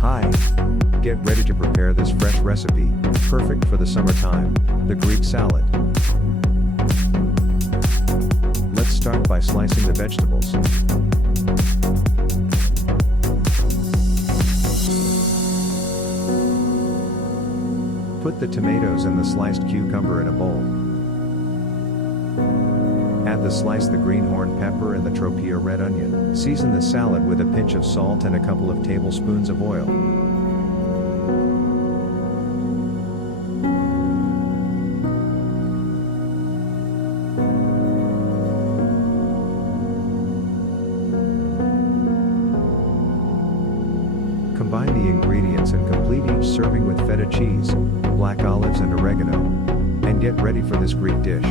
Hi! Get ready to prepare this fresh recipe, perfect for the summertime, the Greek salad. Let's start by slicing the vegetables. Put the tomatoes and the sliced cucumber in a bowl. Add the sliced greenhorn pepper and the Tropea Red Onion. Season the salad with a pinch of salt and a couple of tablespoons of oil. Combine the ingredients and complete each serving with feta cheese, black olives and oregano. And get ready for this Greek dish.